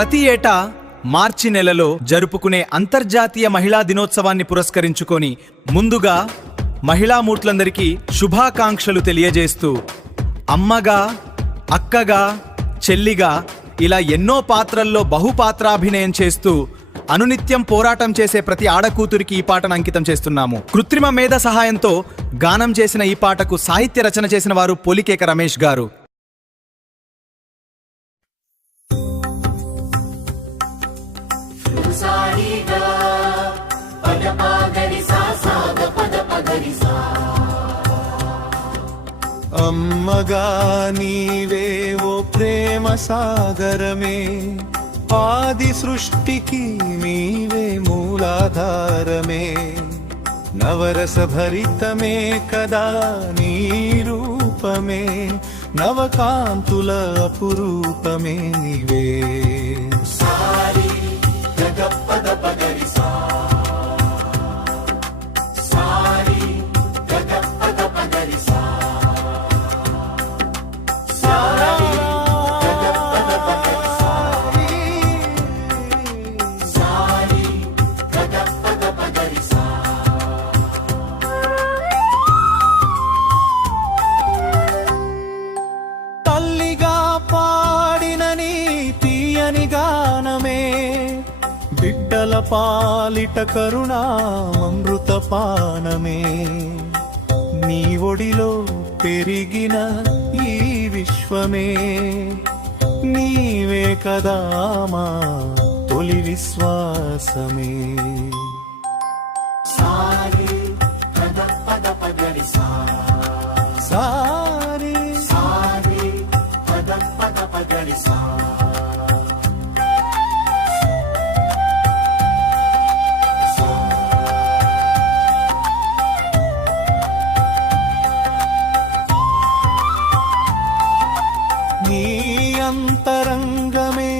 ప్రతి ఏటా మార్చి నెలలో జరుపుకునే అంతర్జాతీయ మహిళా దినోత్సవాన్ని పురస్కరించుకొని ముందుగా మహిళామూర్తులందరికీ శుభాకాంక్షలు తెలియజేస్తూ అమ్మగా, అక్కగా, చెల్లిగా ఇలా ఎన్నో పాత్రల్లో బహుపాత్రాభినయం చేస్తూ అనునిత్యం పోరాటం చేసే ప్రతి ఆడకూతురికి ఈ పాటను అంకితం చేస్తున్నాము. కృత్రిమ మేధ సహాయంతో గానం చేసిన ఈ పాటకు సాహిత్య రచన చేసిన వారు పొలికేక రమేష్ గారు. అమ్మగా నీవే ఓ ప్రేమ సాగరమే, ఆది సృష్టికి నీవే మూలాధారమే, నవరస భరితమే కదా నీ రూపమే, నవకాంతుల అపురూపమే నీవే. సారి గగపద పగరి సా బిడ్డల పాలిట కరుణామృత పానమే, నీ ఒడిలో పెరిగిన ఈ విశ్వమే, నీవే కదా మా తొలి విశ్వాసమే. సారి పద పగరి సారి సారి పద పగరి సా. నీ అంతరంగమే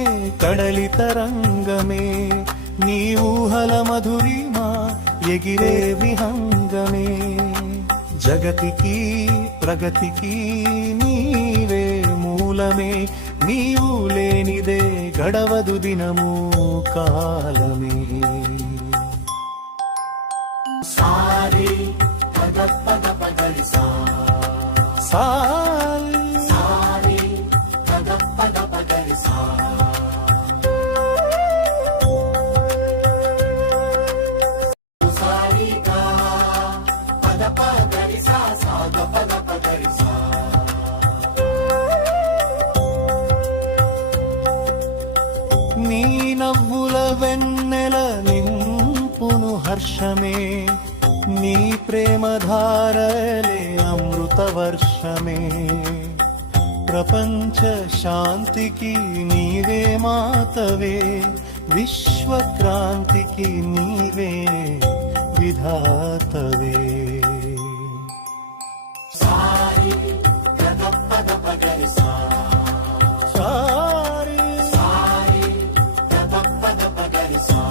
కడలి తరంగమే, నీ ఊహల మధురిమా ఎగిరే విహంగమే, జగతికి ప్రగతికి నీవే మూలమే, నీవు లేనిదే గడవదు దినము కాలమే. సారి పద పద పగరి సా సారి పద పగరి సా. సారిగా పద పగరి సా సాగ పద పగరి సా. నీ నవ్వుల వెన్నెల నింపును హర్షమే, నీ ప్రేమ ధారలే అమృత వర్షమే, ప్రపంచ శాంతికి నీవే మాతవే, విశ్వక్రాంతికి నీవే విధాతవే. సారి పద పగరి సా సారి పద పగరి సా.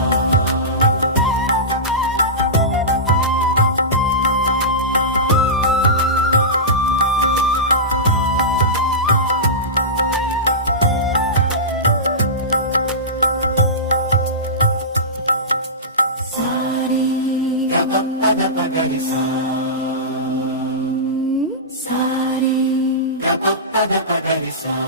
Sa